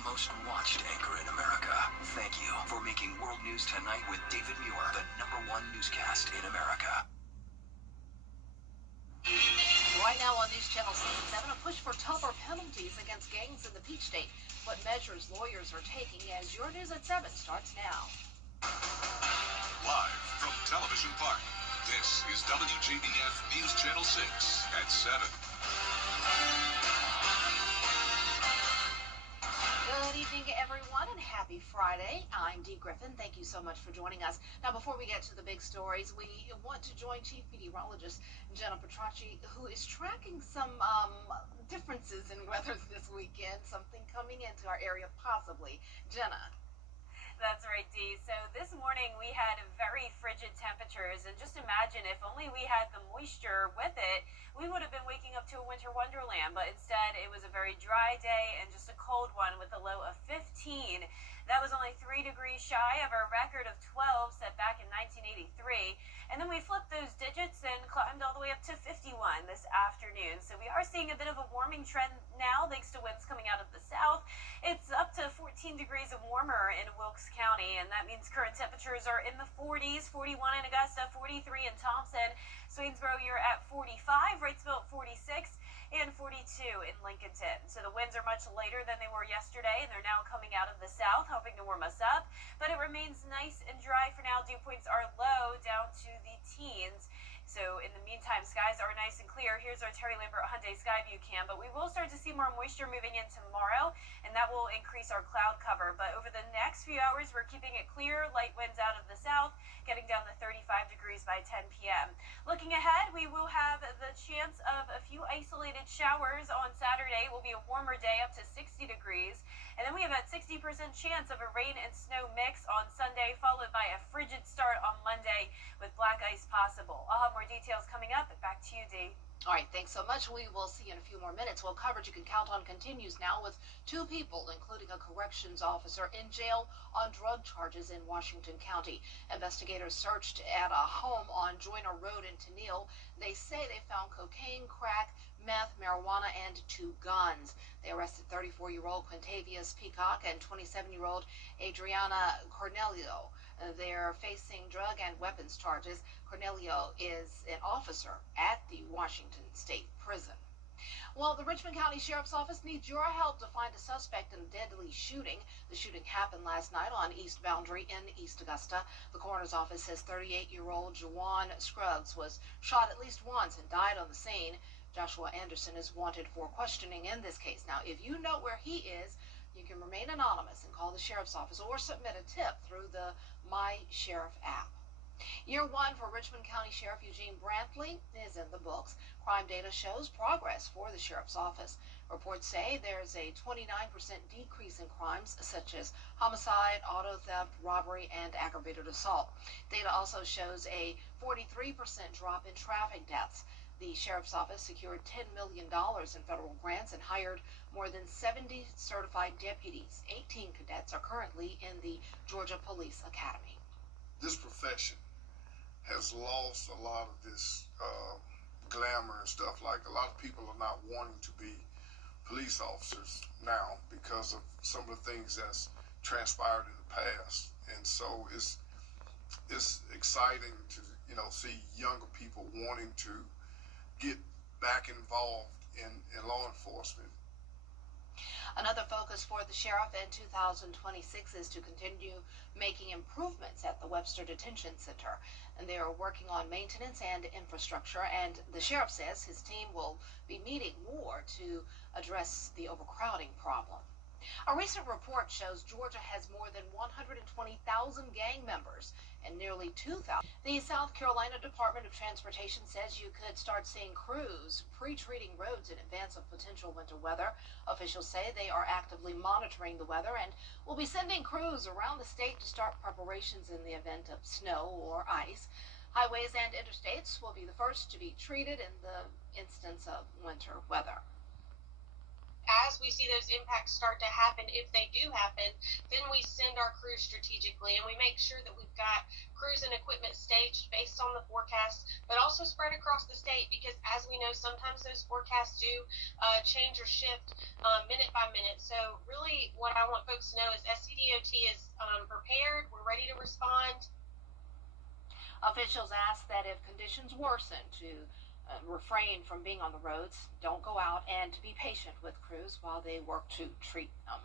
the most watched anchor in America. Thank you for making World News Tonight with David Muir the #1 newscast in America. Right now on News Channel 7, a push for tougher penalties against gangs in the Peach State. What measures lawyers are taking as your News at 7 starts now. Live from Television Park, this is WJBF News Channel 6 at 7. Good evening, everyone, and happy Friday. I'm Dee Griffin. Thank you so much for joining us. Now, before we get to the big stories, we want to join Chief Meteorologist Jenna Petracci, who is tracking some differences in weather this weekend, something coming into our area possibly. Jenna. That's right, Dee. So this morning we had very frigid temperatures, and just imagine if only we had the moisture with it, we would have been waking up to a winter wonderland, but instead it was a very dry day and just a cold one with a low of 15. That was only 3 degrees shy of our record of 12 set back in 1983. And then we flipped those digits and climbed all the way up to 51 this afternoon. So we are seeing a bit of a warming trend now thanks to winds coming out of the south. It's up to 14 degrees warmer in Wilkes County, and that means current temperatures are in the 40s, 41 in Augusta, 43 in Thompson. Swainsboro, you're at 45, Wrightsville at 46, and 42 in Lincolnton. So the winds are much lighter than they were yesterday, and they're now coming out of the south, helping to warm us up. But it remains nice and dry for now. Dew points are low, down to the teens. So in the meantime, skies are nice and clear. Here's our Terry Lambert Hyundai Skyview cam, but we will start to see more moisture moving in tomorrow, and that will increase our cloud cover. But over the next few hours, we're keeping it clear, light winds out of the south, getting down to 35 degrees by 10 p.m. Looking ahead, we will have the chance of a few isolated showers on Saturday. It will be a warmer day, up to 60 degrees. And then we have a 60% chance of a rain and snow mix on Sunday, followed by a frigid start on Monday with black ice possible. I'll have more details coming up. Back to you, Dee. All right, thanks so much. We will see you in a few more minutes. Well, coverage you can count on continues now with 2 people, including a corrections officer, in jail on drug charges in Washington County. Investigators searched at a home on Joyner Road in Tennille. They say they found cocaine, crack, meth, marijuana, and 2 guns. They arrested 34-year-old Quintavious Peacock and 27-year-old Adriana Cornelio. They're facing drug and weapons charges. Cornelio is an officer at the Washington State Prison. Well, the Richmond County Sheriff's Office needs your help to find a suspect in a deadly shooting. The shooting happened last night on East Boundary in East Augusta. The coroner's office says 38-year-old Juwan Scruggs was shot at least once and died on the scene. Joshua Anderson is wanted for questioning in this case. Now, if you know where he is, you can remain anonymous and call the Sheriff's Office or submit a tip through the My Sheriff app. Year 1 for Richmond County Sheriff Eugene Brantley is in the books. Crime data shows progress for the Sheriff's Office. Reports say there's a 29% decrease in crimes such as homicide, auto theft, robbery, and aggravated assault. Data also shows a 43% drop in traffic deaths. The Sheriff's Office secured $10 million in federal grants and hired more than 70 certified deputies. 18 cadets are currently in the Georgia Police Academy. This profession has lost a lot of this glamour and stuff. Like, a lot of people are not wanting to be police officers now because of some of the things that's transpired in the past. And so it's exciting to, see younger people wanting to get back involved in law enforcement. Another focus for the sheriff in 2026 is to continue making improvements at the Webster Detention Center. And they are working on maintenance and infrastructure. And the sheriff says his team will be meeting more to address the overcrowding problem. A recent report shows Georgia has more than 120,000 gang members and nearly 2,000. The South Carolina Department of Transportation says you could start seeing crews pre-treating roads in advance of potential winter weather. Officials say they are actively monitoring the weather and will be sending crews around the state to start preparations in the event of snow or ice. Highways and interstates will be the first to be treated in the instance of winter weather. As once we see those impacts start to happen, if they do happen, then we send our crews strategically, and we make sure that we've got crews and equipment staged based on the forecast, but also spread across the state, because as we know, sometimes those forecasts do change or shift minute by minute. So really what I want folks to know is SCDOT is prepared. We're ready to respond. Officials ask that if conditions worsen to refrain from being on the roads, don't go out, and to be patient with crews while they work to treat them.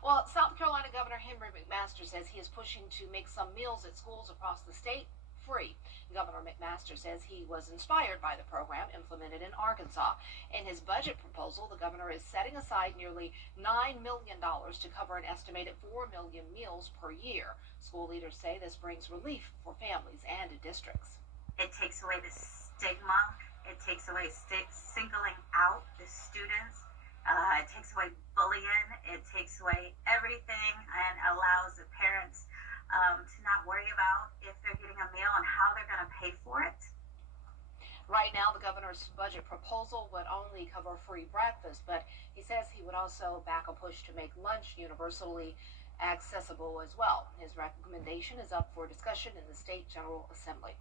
Well, South Carolina Governor Henry McMaster says he is pushing to make some meals at schools across the state free. Governor McMaster says he was inspired by the program implemented in Arkansas. In his budget proposal, the governor is setting aside nearly $9 million to cover an estimated 4 million meals per year. School leaders say this brings relief for families and districts. It takes away the stigma. It takes away singling out the students. It takes away bullying. It takes away everything and allows the parents to not worry about if they're getting a meal and how they're going to pay for it. Right now, the governor's budget proposal would only cover free breakfast, but he says he would also back a push to make lunch universally accessible as well. His recommendation is up for discussion in the State General Assembly.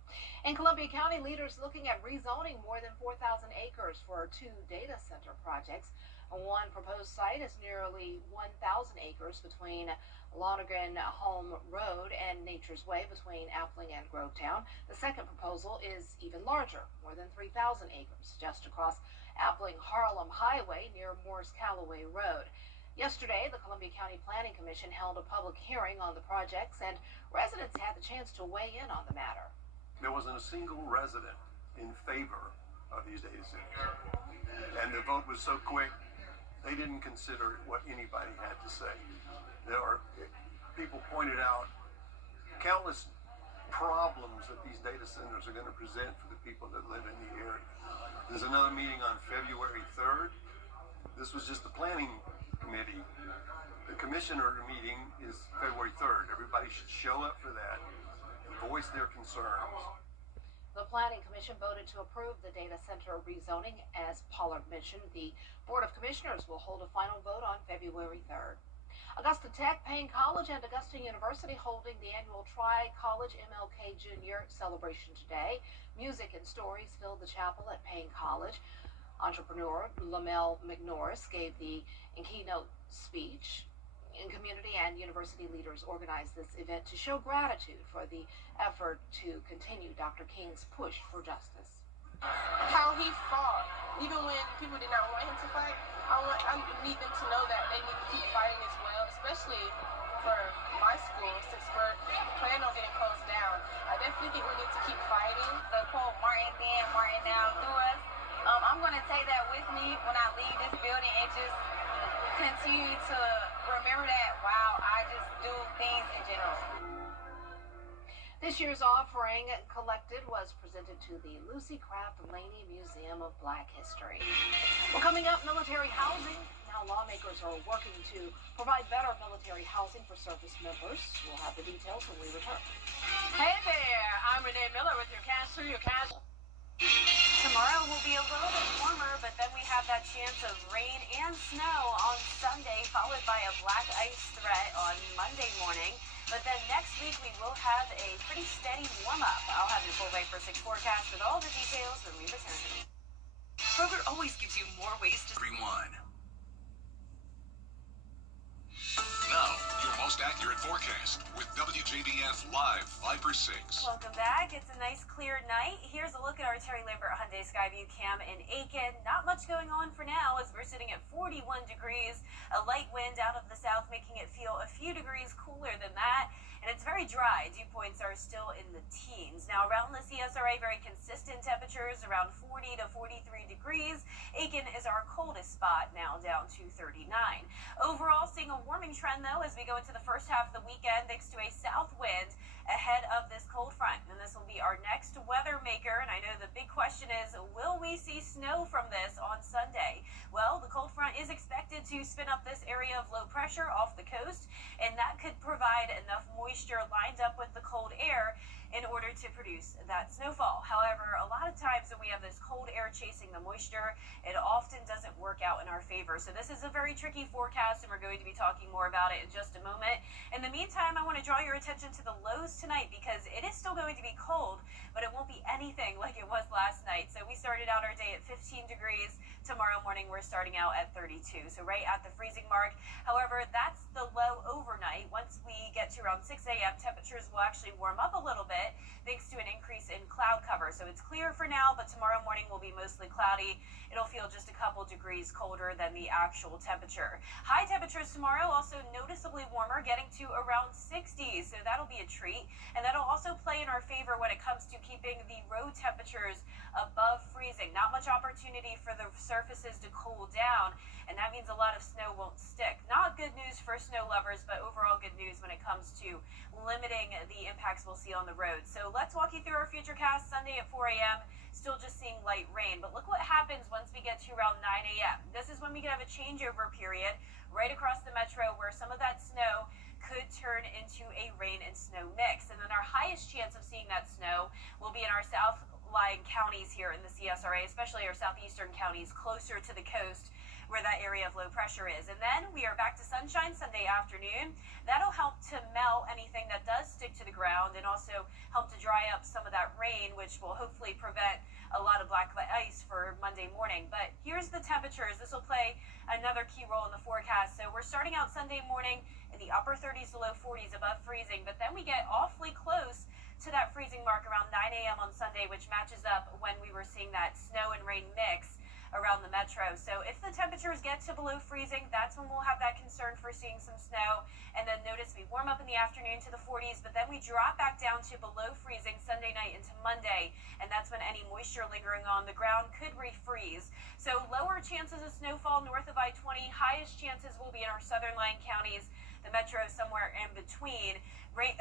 In Columbia County, leaders looking at rezoning more than 4,000 acres for 2 data center projects. One proposed site is nearly 1,000 acres between Lonergan Home Road and Nature's Way between Appling and Grovetown. The second proposal is even larger, more than 3,000 acres, just across Appling Harlem Highway near Morris Callaway Road. Yesterday, the Columbia County Planning Commission held a public hearing on the projects, and residents had the chance to weigh in on the matter. There wasn't a single resident in favor of these data centers, and the vote was so quick, they didn't consider what anybody had to say. People pointed out countless problems that these data centers are going to present for the people that live in the area. There's another meeting on February 3rd. This was just the planning committee. The commissioner meeting is February 3rd. Everybody should show up for that and voice their concerns. The Planning Commission voted to approve the data center rezoning. As Pollard mentioned, the Board of Commissioners will hold a final vote on February 3rd. Augusta Tech, Payne College, and Augusta University holding the annual Tri-College MLK Junior celebration today. Music and stories filled the chapel at Payne College. Entrepreneur Lamel McNorris gave the keynote speech. Community and university leaders organized this event to show gratitude for the effort to continue Dr. King's push for justice. How he fought, even when people did not want him to fight, I need them to know that they need to keep fighting as well, especially for my school, since we're planning on getting closed down. I definitely think we need to keep fighting. The quote, Martin then, Martin now, through us. I'm going to take that with me when I leave this building and just continue to remember that while I just do things in general. This year's offering collected was presented to the Lucy Craft Laney Museum of Black History. Well, coming up, military housing. Now lawmakers are working to provide better military housing for service members. We'll have the details when we return. Hey there, I'm Renee Miller with your Cash Through Your Cash. Tomorrow will be a little bit warmer, but then we have that chance of rain and snow on Sunday, followed by a black ice threat on Monday morning. But then next week we will have a pretty steady warm-up. I'll have your full Wake for 6 forecast with all the details when we return. Kroger always gives you more ways to... Rewind. Now, your most accurate forecast with WJBF Live 5/6. Welcome back. It's a nice clear night. Here's a look at our Terry Lambert Hyundai Skyview cam in Aiken. Not much going on for now as we're sitting at 41 degrees. A light wind out of the south making it feel a few degrees cooler than that. And it's very dry. Dew points are still in the teens. Now around the CSRA, very consistent temperatures around 40 to 43 degrees. Aiken is our coldest spot, now down to 39. Overall, seeing a warming trend though as we go into the first half of the weekend thanks to a south wind ahead of this cold front. And this will be our next weather maker. And I know the big question is, will we see snow from this on Sunday? Well, the cold front is expected to spin up this area of low pressure off the coast, and that could provide enough moisture lined up with the cold air in order to produce that snowfall. However, a lot of times when we have this cold air chasing the moisture, it often doesn't work out in our favor. So this is a very tricky forecast, and we're going to be talking more about it in just a moment. In the meantime, I want to draw your attention to the lows tonight because it is still going to be cold, but it won't be anything like it was last night. So we started out our day at 15 degrees. Tomorrow morning, we're starting out at 32, so right at the freezing mark. However, that's the low overnight. Once we get to around 6 a.m., temperatures will actually warm up a little bit thanks to an increase in cloud cover. So it's clear for now, but tomorrow morning will be mostly cloudy. It'll feel just a couple degrees colder than the actual temperature. High temperatures tomorrow also noticeably warmer, getting to around 60, so that'll be a treat. And that'll also play in our favor when it comes to keeping the road temperatures above freezing. Not much opportunity for the surfaces to cool down, and that means a lot of snow won't stick. Not good news for snow lovers, but overall good news when it comes to limiting the impacts we'll see on the road. So let's walk you through our futurecast. Sunday at 4 a.m. Still just seeing light rain, but look what happens once we get to around 9 a.m. This is when we can have a changeover period right across the metro where some of that snow could turn into a rain and snow mix. And then our highest chance of seeing that snow will be in our south-lying counties here in the CSRA, especially our southeastern counties closer to the coast where that area of low pressure is. And then we are back to sunshine Sunday afternoon. That'll help to melt anything that does stick to the ground and also help to dry up some of that rain, which will hopefully prevent a lot of black ice for Monday morning. But here's the temperatures. This will play another key role in the forecast. So we're starting out Sunday morning in the upper 30s to low 40s above freezing, but then we get awfully close to that freezing mark around 9 a.m. on Sunday, which matches up when we were seeing that snow and rain mix around the metro. So if the temperatures get to below freezing, that's when we'll have that concern for seeing some snow. And then notice we warm up in the afternoon to the 40s, but then we drop back down to below freezing Sunday night into Monday. And that's when any moisture lingering on the ground could refreeze. So lower chances of snowfall north of I-20. Highest chances will be in our southern line counties. The metro is somewhere in between.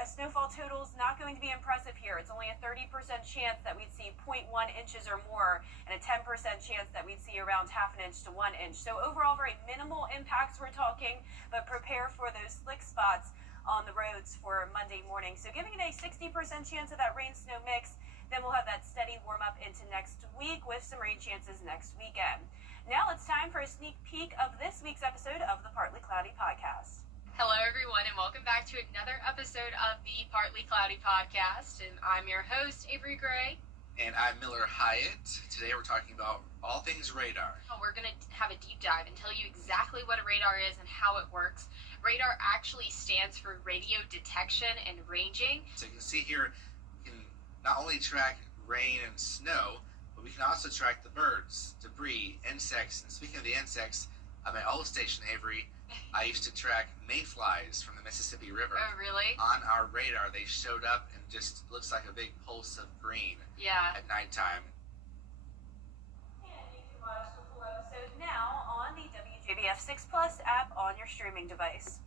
Snowfall total is not going to be impressive here. It's only a 30% chance that we'd see 0.1 inches or more, and a 10% chance that we'd see around half an inch to 1 inch. So overall, very minimal impacts we're talking, but prepare for those slick spots on the roads for Monday morning. So giving it a 60% chance of that rain-snow mix, then we'll have that steady warm-up into next week with some rain chances next weekend. Now it's time for a sneak peek of this week's episode of the Partly Cloudy Podcast. Hello, everyone, and welcome back to another episode of the Partly Cloudy Podcast. And I'm your host, Avery Gray. And I'm Miller Hyatt. Today we're talking about all things radar. We're going to have a deep dive and tell you exactly what a radar is and how it works. Radar actually stands for radio detection and ranging. So you can see here, we can not only track rain and snow, but we can also track the birds, debris, insects. And speaking of the insects, at my old station, Avery, I used to track mayflies from the Mississippi River. Oh, really? On our radar, they showed up and just looks like a big pulse of green. Yeah. At nighttime. And you can watch the full episode now on the WJBF 6 Plus app on your streaming device.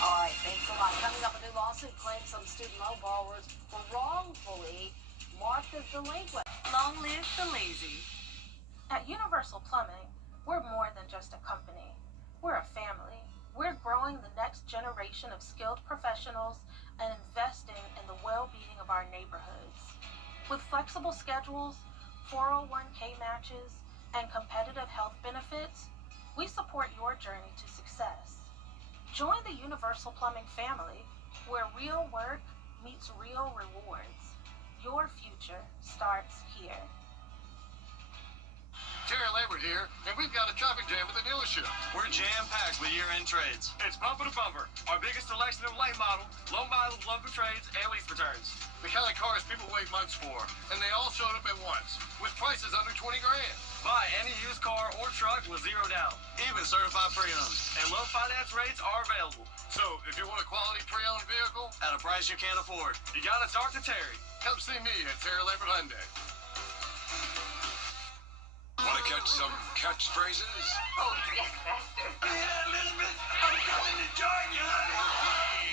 All right, thanks a lot. Coming up, a new lawsuit claims some student loan borrowers were wrongfully marked as delinquent. Long live the lazy. At Universal Plumbing, we're more than just a company. We're a family. We're growing the next generation of skilled professionals and investing in the well-being of our neighborhoods. With flexible schedules, 401k matches, and competitive health benefits, we support your journey to success. Join the Universal Plumbing family, where real work meets real rewards. Your future starts here. Terry Lambert here, and we've got a traffic jam at the dealership. We're jam-packed with year-end trades. It's bumper to bumper. Our biggest selection of late model, low mileage lumber trades, and lease returns. The kind of cars people wait months for, and they all showed up at once, with prices under 20 grand. Buy any used car or truck with $0 down, even certified pre-owned. And low finance rates are available. So, if you want a quality pre-owned vehicle at a price you can't afford, you gotta talk to Terry. Come see me at Terry Lambert Hyundai. Want to catch some catchphrases? Oh, yes, Master. Yeah, Elizabeth, I'm coming to join you, honey.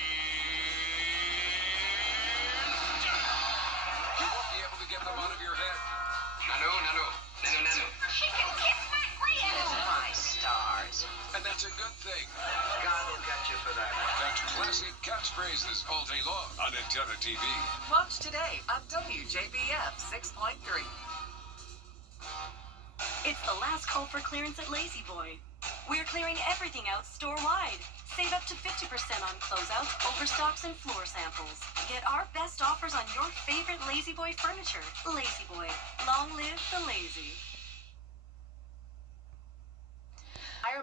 You won't be able to get them out of your head. Nano. She can kiss my Prius. My stars. And that's a good thing. God will get you for that. Catch classic catchphrases all day long on Intelligent TV. Watch today on WJBF 6.3. It's the last call for clearance at Lazy Boy. We're clearing everything out store-wide. Save up to 50% on closeouts, overstocks, and floor samples. Get our best offers on your favorite Lazy Boy furniture. Lazy Boy. Long live the lazy.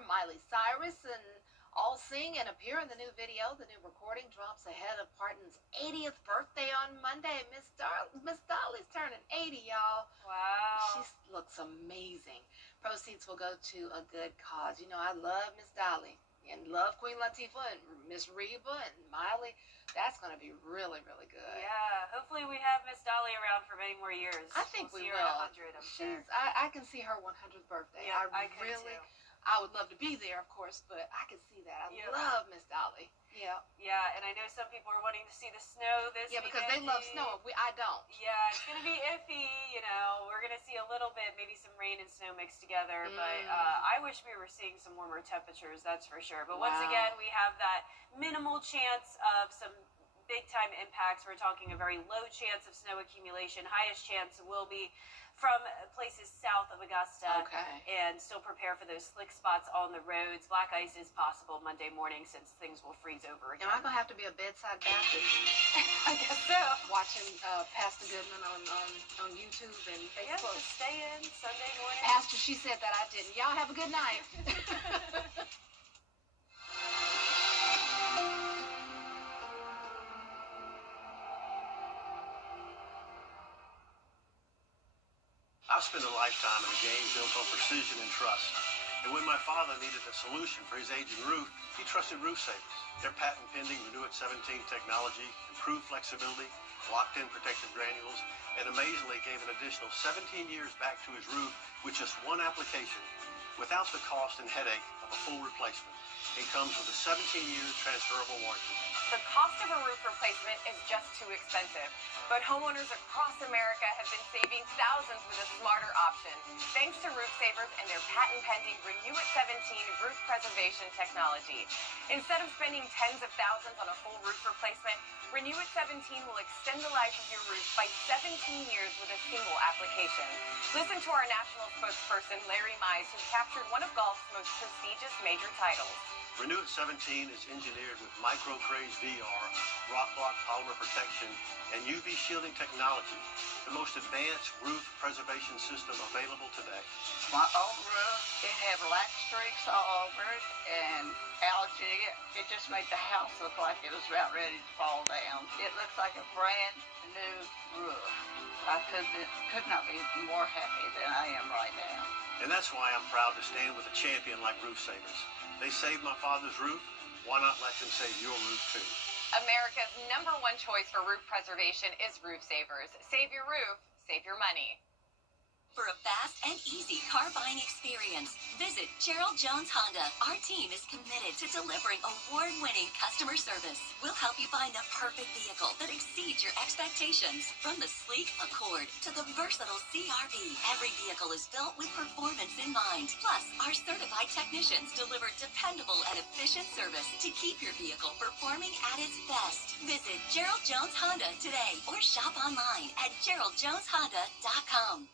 Miley Cyrus and all sing and appear in the new video. The new recording drops ahead of Parton's 80th birthday on Monday. Miss Dolly's turning 80, y'all. Wow. She looks amazing. Proceeds will go to a good cause. You know, I love Miss Dolly and love Queen Latifah and Miss Reba and Miley. That's going to be really, really good. Yeah, hopefully we have Miss Dolly around for many more years. I think we'll we see her will. at 100, I'm sure. I can see her 100th birthday. Yeah, I could too. I would love to be there, of course, but I can see that. I love Miss Dolly. Yeah. Yeah, and I know some people are wanting to see the snow this weekend. Yeah, because they love snow. I don't. Yeah, it's going to be iffy, you know. We're going to see a little bit, maybe some rain and snow mixed together. But I wish we were seeing some warmer temperatures, that's for sure. But once again, we have that minimal chance of some big-time impacts. We're talking a very low chance of snow accumulation. Highest chance will be from places south of Augusta. And still prepare for those slick spots on the roads. Black ice is possible Monday morning since things will freeze over again. Am I going to have to be a bedside Baptist? I guess so. Watching Pastor Goodman on YouTube and Facebook. Yes, to stay in Sunday morning. Pastor, she said that I didn't. Y'all have a good night. I've spent a lifetime in a game built on precision and trust. And when my father needed a solution for his aging roof, he trusted Roof Savers. Their patent-pending Renew It 17 technology, improved flexibility, locked-in protective granules, and amazingly gave an additional 17 years back to his roof with just one application, without the cost and headache of a full replacement. It comes with a 17-year transferable warranty. The cost of a roof replacement is just too expensive, but homeowners across America have been saving thousands with a smarter option, thanks to Roof Savers and their patent-pending Renew It 17 roof preservation technology. Instead of spending tens of thousands on a full roof replacement, Renew It 17 will extend the life of your roof by 17 years with a single application. Listen to our national spokesperson, Larry Mize, who captured one of golf's most prestigious major titles. Renew It 17 is engineered with micro-craze VR, rock block polymer protection, and UV shielding technology, the most advanced roof preservation system available today. My old roof, it had black streaks all over it and algae. It just made the house look like it was about ready to fall down. It looks like a brand new roof. I could not be more happy than I am right now. And that's why I'm proud to stand with a champion like Roof Savers. They saved my father's roof. Why not let them save your roof too? America's #1 choice for roof preservation is Roof Savers. Save your roof, save your money. For a fast and easy car buying experience, visit Gerald Jones Honda. Our team is committed to delivering award-winning customer service. We'll help you find the perfect vehicle that exceeds your expectations. From the sleek Accord to the versatile CR-V, every vehicle is built with performance in mind. Plus, our certified technicians deliver dependable and efficient service to keep your vehicle performing at its best. Visit Gerald Jones Honda today or shop online at GeraldJonesHonda.com.